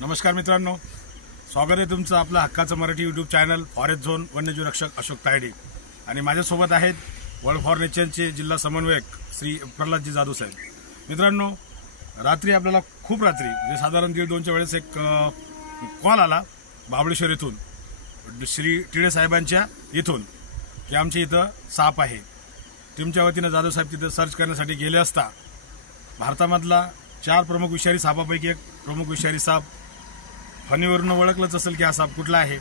नमस्कार मित्रांनो, स्वागत आहे तुमचं आपलं हक्काचं Marathi YouTube channel forest zone वन्यजीव रक्षक अशोक तायडे आणि माझ्यासोबत आहेत वर्ल्ड फॉर नेचरचे जिल्हा समन्वयक श्री प्रल्हादजी जाधव साहेब. मित्रांनो, रात्री आपल्याला खूप रात्री म्हणजे साधारण 1:30-2च्या वेळेस एक कॉल आला महाबळेश्वर इथून श्री टिळे साहेबांच्या इथून की आमच्या इथं साप आहे. टीमच्या वतीनं जाधव साहेब तिथं सर्च करण्यासाठी गेले असता भारतामधला 4 प्रमुख विषारी सापापैकी एक प्रमुख विषारी साप, फणीवरून ओळखलंच असेल की हा साप कुठला आहे.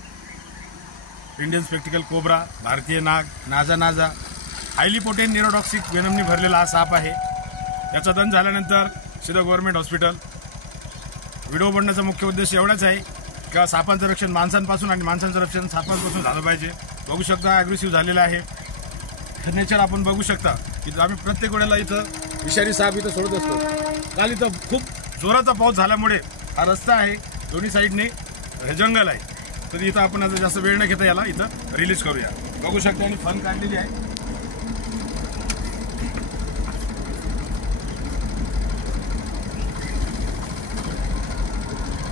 इंडियन स्पेक्टिकल कोब्रा, भारतीय नाग, नाजा हायली पोटेंट न्यूरोटॉक्सिक वेनमनी भरलेला हा साप आहे. याचा दंश झाल्यानंतर सीधा गव्हर्नमेंट हॉस्पिटल. व्हिडिओ बनण्याचा मुख्य उद्देश एवढाच आहे का सापांचं रक्षण माणसांपासून आणि माणसांचं रक्षण सापांपासून झालं पाहिजे. बघू शकता अग्रेसिव्ह झालेला आहे नेचर. आपण बघू शकता की आम्ही प्रत्येक वेळेला इथं विषारी साप इथं सोडत असतो. काल इथं खूप जोराचा पाऊस झाल्यामुळे हा रस्ता आहे, दोन्ही साईडने हे जंगल आहे, तर इथं आपण आता जास्त वेळ न घेता याला इथं रिलीज करूया. बघू शकता आणि फन काढलेली आहे.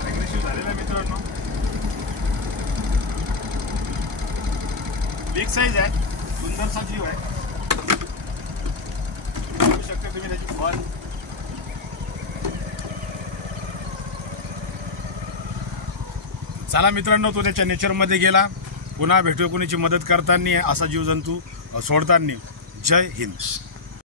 अग्रेसिव्ह झालेला आहे मित्रांनो, बिग साईज आहे, सुंदरसा जीव आहे. बघू शकता तुम्ही त्याची फन. चला मित्रांनो, तो त्याच्या नेचरमध्ये गेला. पुन्हा भेटू कोणीची मदत करताना, असा जीवजंतू सोडताना. जय हिंद.